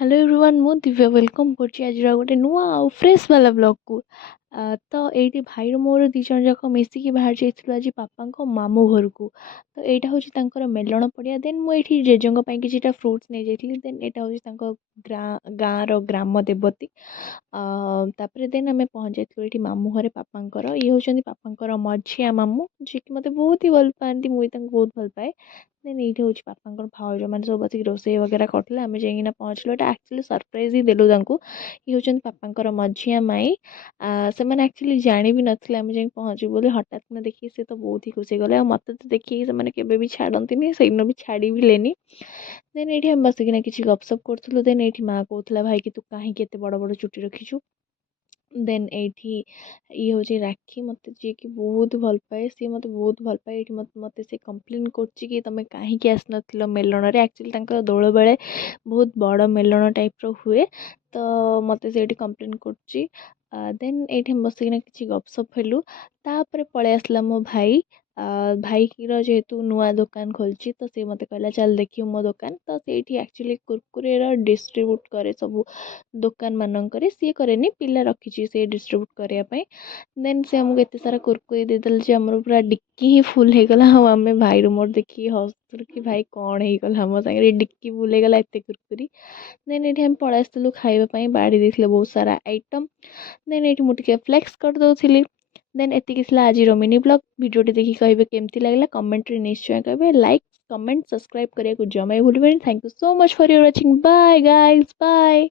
hello everyone मु Divya welcome करछि आज गोटे नुआ आउ फ्रेश वाला ब्लॉग को तो एठी भाई रो मोर दी जन जाक मिसिकी बाहर जाइथिलु आज पापा को मामू घर को तो एटा होछि तांकर मेलण पड़िया देन मु एठी जेजंग पई किछिटा फ्रूट्स नै जाइथिलि देन एटा होछि तांको गाँ रो ग्राम देवती तापरे देन आमे पहुंच जाइथिलु एठी मामू घरे पापांकर ये होछन्ती पापांकर मझिया मामू जे कि मते बहुत ही भल पांती मुई तांको बहुत भल पाए देन एठी होछि पापांकर भाउज माने सब बसिक रोसे वगैरह करथिले आमे जाइना पहुंचलो एटा एक्चुअली सरप्राइज ही देलु तांको ये होछन्ती पापांकर मझिया माई ସେମାନେ ଆକ୍ଚୁଆଲି ଜାଣି ବି ନଥିଲେ ଆମେ ଯାଇକି ପହଞ୍ଚିବୁ ବୋଲି ହଠାତ୍ କିନା ଦେଖିକି ସେ ତ ବହୁତ ହି ଖୁସି ହେଇଗଲେ ଆଉ ମୋତେ ତ ଦେଖିକି ସେମାନେ କେବେ ବି ଛାଡ଼ନ୍ତିନି ସେଇଦିନ ବି ଛାଡ଼ିବିଲେନି ଦେନ୍ ଏଇଠି ଆମେ ବସିକିନା କିଛି ଗପସପ୍ କରୁଥିଲୁ ଦେନ୍ ଏଇଠି ମାଆ କହୁଥିଲା ଭାଇ କି ତୁ କାହିଁକି ଏତେ ବଡ଼ ବଡ଼ ଚୁଟି ରଖିଛୁ ଦେନ୍ ଏଇଠି ଇଏ ହେଉଛି ରାକ୍ଷୀ ମୋତେ ଯିଏକି ବହୁତ ଭଲ ପାଏ ସିଏ ମୋତେ ବହୁତ ଭଲ ପାଏ ଏଇଠି ମୋତେ ସେ କମ୍ପ୍ଲେନ୍ କରୁଛି କି ତମେ କାହିଁକି ଆସିନଥିଲ ମେଲଣରେ ଆକ୍ଚୁଆଲି ତାଙ୍କ ଦୋଳ ବେଳେ ବହୁତ ବଡ଼ ମେଲଣ ଟାଇପ୍ର ହୁଏ ତ ମୋତେ ସେଇଠି କମ୍ପ୍ଲେନ୍ କରୁଛି ଦେନ୍ ଏଇଠି ଆମେ ବସିକିନା କିଛି ଗପସପ୍ ହେଲୁ ତାପରେ ପଳେଇ ଆସିଲା ମୋ ଭାଇ ଭାଇର ଯେହେତୁ ନୂଆ ଦୋକାନ ଖୋଲିଛି ତ ସେ ମୋତେ କହିଲା ଚାଲ ଦେଖିବୁ ମୋ ଦୋକାନ ତ ସେଇଠି ଆକ୍ଚୁଆଲି କୁରକୁରେର ଡିଷ୍ଟ୍ରିବ୍ୟୁଟ୍ କରେ ସବୁ ଦୋକାନ ମାନଙ୍କରେ ସିଏ କରେନି ପିଲା ରଖିଛି ସେ ଡିଷ୍ଟ୍ରିବ୍ୟୁଟ୍ କରିବା ପାଇଁ ଦେନ୍ ସେ ଆମକୁ ଏତେ ସାରା କୁରକୁରି ଦେଇଦେଲେ ଯେ ଆମର ପୁରା ଡିକି ହିଁ ଫୁଲ୍ ହେଇଗଲା ଆଉ ଆମେ ଭାଇର ମୋର ଦେଖିକି ହସୁଥିଲୁ କି ଭାଇ କ'ଣ ହେଇଗଲା ଆମ ସାଙ୍ଗରେ ଡିକି ଫୁଲ୍ ହେଇଗଲା ଏତେ କୁରକୁରି ଦେନ୍ ଏଠି ଆମେ ପଳେଇ ଆସିଥିଲୁ ଖାଇବା ପାଇଁ ବାଢ଼ି ଦେଇଥିଲେ ବହୁତ ସାରା ଆଇଟମ୍ ଦେନ୍ ଏଇଠି ମୁଁ ଟିକେ ଫ୍ଲେକ୍ସ କରିଦେଉଥିଲି ଦେନ୍ ଏତିକି ଥିଲା ଆଜିର ମିନି ବ୍ଲଗ୍ ଭିଡ଼ିଓଟି ଦେଖି କହିବେ କେମିତି ଲାଗିଲା କମେଣ୍ଟରେ ନିଶ୍ଚୟ କହିବେ ଲାଇକ୍ କମେଣ୍ଟ ସବସ୍କ୍ରାଇବ୍ କରିବାକୁ ଜମା ବି ଭୁଲିବେନି thank you so much for your watching bye guys bye